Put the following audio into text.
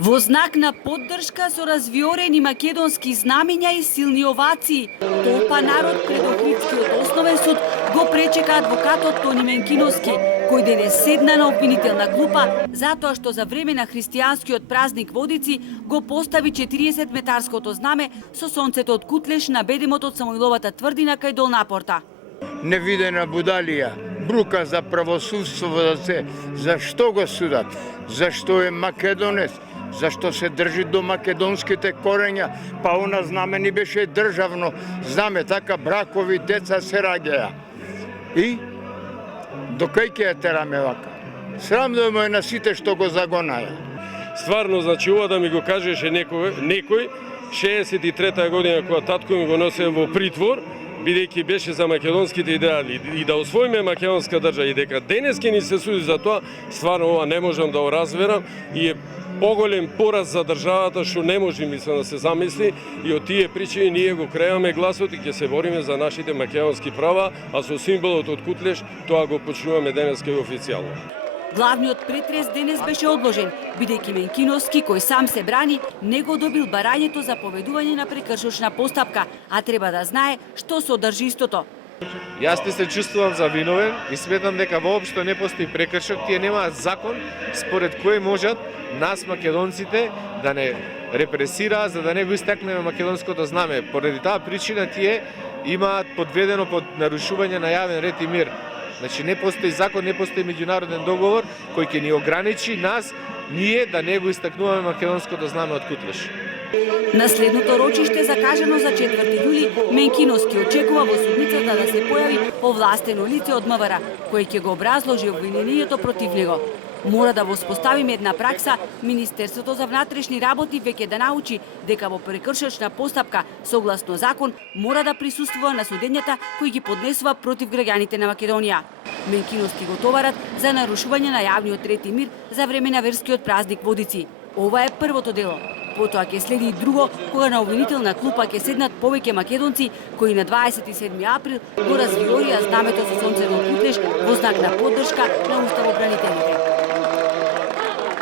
Во знак на поддршка со развиорени македонски знамиња и силни овации, толпа народ пред Охридскиот основен суд го пречека адвокатот Тони Менкиновски, кој денес седна на обвинителна клупа затоа што за време на христијанскиот празник Водици го постави 40-метарското знаме со сонцето од Кутлеш на бедемот од Самоиловата тврдина кај Долна Порта. Невидена будалија, брука за правосудство да се, зашто го судат, зашто е македонец, зашто се држи до македонските корења, па она знаме ни беше државно знаме, така бракови деца се раѓаја. И докај ќе ја тераме вака? Срам да му е на сите што го загонаја. Стварно, значи, ова да ми го кажеше некој 63-та година кога татко ми го носе во притвор, бидејќи беше за македонските идеали и да освоиме македонска држава и дека денес ќе ни се суди за тоа, стварно ова не можам да го разберам и е поголем пораз за државата што не може мислам да се замисли и од тие причини ние го креаме гласот и ќе се бориме за нашите македонски права, а со символот од Кутлеш тоа го почнуваме денеска и официјално. Главниот претрес денес беше одложен, бидејќи Менкиновски, кој сам се брани, не го добил барањето за поведување на прекршочна постапка, а треба да знае што содржи истото. Јас не се чувствувам завиновен и сметам дека воопшто не постои прекршок, тие немаат закон според кој можат нас македонците да не репресираат за да не го истакнеме македонското знаме. Поради таа причина тие имаат подведено под нарушување на јавен ред и мир. Значи не постои закон, не постои меѓународен договор кој ќе ни ограничи нас, ние да не го истакнуваме македонското знаме од Кутлеш. На следното рочиште, закажано за 4 јули, Менкиновски очекува во судницата да се појави овластено лице од МВР, кој ќе го образложи обвинението против него. Мора да воспоставиме една пракса, Министерството за внатрешни работи веќе да научи дека во прекршочна постапка, согласно закон, мора да присуствува на судењата кои ги поднесува против граѓаните на Македонија. Менкиновски го товарат за нарушување на јавниот ред и мир за време на верскиот празник Водици. Ова е првото дело. Потоа ќе следи и друго, кога на обвинителна клупа ќе седнат повеќе македонци кои на 27 април го развиорија знамето со сонцето од Кутлеш во знак на поддршка на уставобранителите.